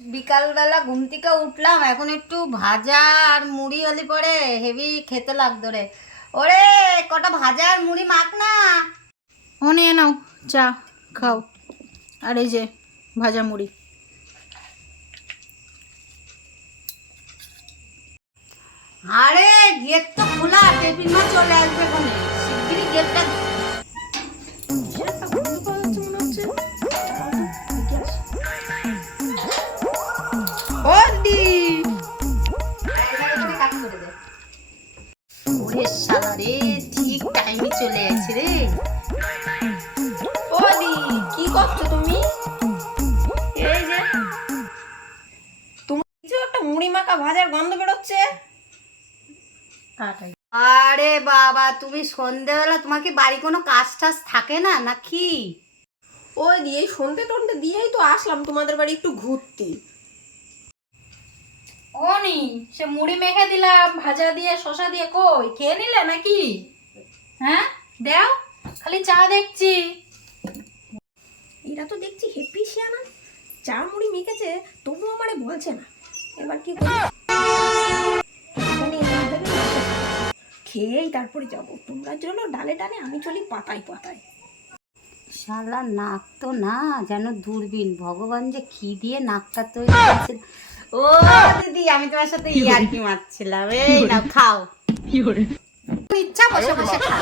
বিকালবেলা ঘুম থেকে উঠলাম, এখন একটু ভাজা আর মুড়ি হলে পরে হেভি খেতে লাগতো রে। ওরে, কটা ভাজা আর মুড়ি মাখ না। ও, নিয়ে নাও, চা খাও। আর এই যে ভাজা মুড়ি। আরে, গেট তো খোলা, টেবিল মা চলে আসবে এখানে। শিগগিরই গেটটা ওরে শালা রে ঠিক টাইমে চলে আসছে রে। বন্দি কি করছ তুমি? এই যে তোমার কিছু একটা মুড়ি মাখা ভাজার গন্ধ বেরোচ্ছে? আরে বাবা তুমি সন্ধেবেলা তোমার কি বাড়ি কোনো কাজ টাজ থাকে না নাকি? ওই দিয়ে এই সন্ধ্যে টন্ধ্যে দিয়েই তো আসলাম তোমাদের বাড়ি একটু ঘুরতে। সে মুড়ি মেখে দিলাম ভাজা দিয়ে শশা দিয়ে কই? খেয়ে নিলে নাকি? হ্যাঁ? দাও খালি চা দেখছি। এরা তো দেখছি হেপি শিয়ানা চা মুড়ি মেখেছে তবুও আমারে বলছে না। এবার কি করি এখানে এনে দেবে না? খেয়েই তারপরে যাব। তোমরা চলো ডালে ডালে আমি চলি পাতায় পাতায়। শালা নাক তো না যেন দূরবীন। ভগবান যে কি দিয়ে নাকটা তৈরি করেছে। ও দিদি আমি তোমার সাথে ইয়ার্কি মারছিলাম। এই নাও খাও। ইচ্ছা বসে বসে খাও।